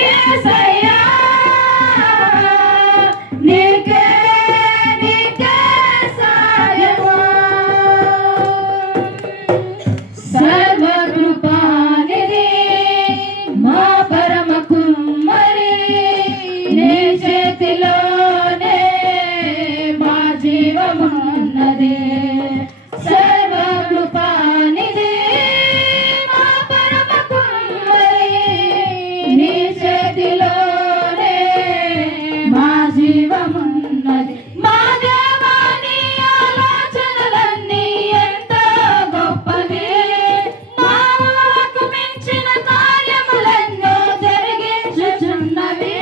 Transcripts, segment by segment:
యేసయ్యా నీకే నీకే సాధ్యము సర్వకృపానిధి మా పరమ కుమ్మరి నీ చేతిలోనే మా జీవమున్నది సర్వకృపానిధి మా పరమ కుమ్మరి నీ చేతిలోనే మా జీవమున్నది మా దేవాని ఆలోచనలన్నీ ఎంతో గొప్పవి మా ఊహకు మించిన కార్యములెన్నో జరిగించుచున్నవి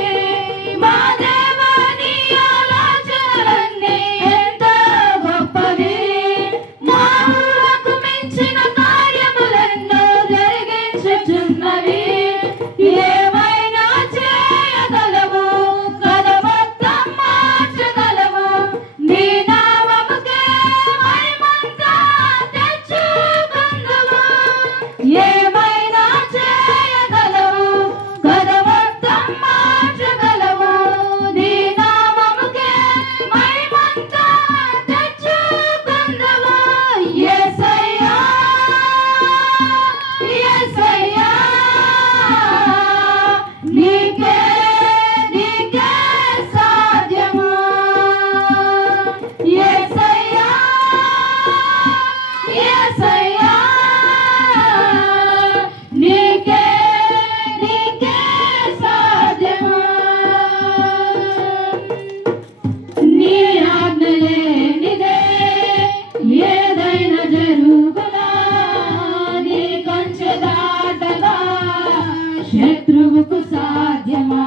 మా దేవాని ఆలోచనలన్నీ ఎంతో గొప్పవి మా ఊహకు మించిన కార్యములెన్నో జరిగించుచున్నవి ఏమైనా చేయగలవు కథ మొత్తం మార్చగలవు నీ నామముకే మహిమంతా తెచ్చుకొందువు ఏమైనా చేయగలవు కథ మొత్తం మార్చగలవు నీ నామముకే మహిమంతా తెచ్చుకొందువు యేసయ్యా యేసయ్యా నీకే నీకే సాధ్యము యేసయ్యా యేసయ్యా నీకే నీకే సాధ్యము నీ ఆజ్ఞ లేనిదే ఏదైనా జరుగునా నీ కంచె దాటగా శత్రువుకు సాధ్యమా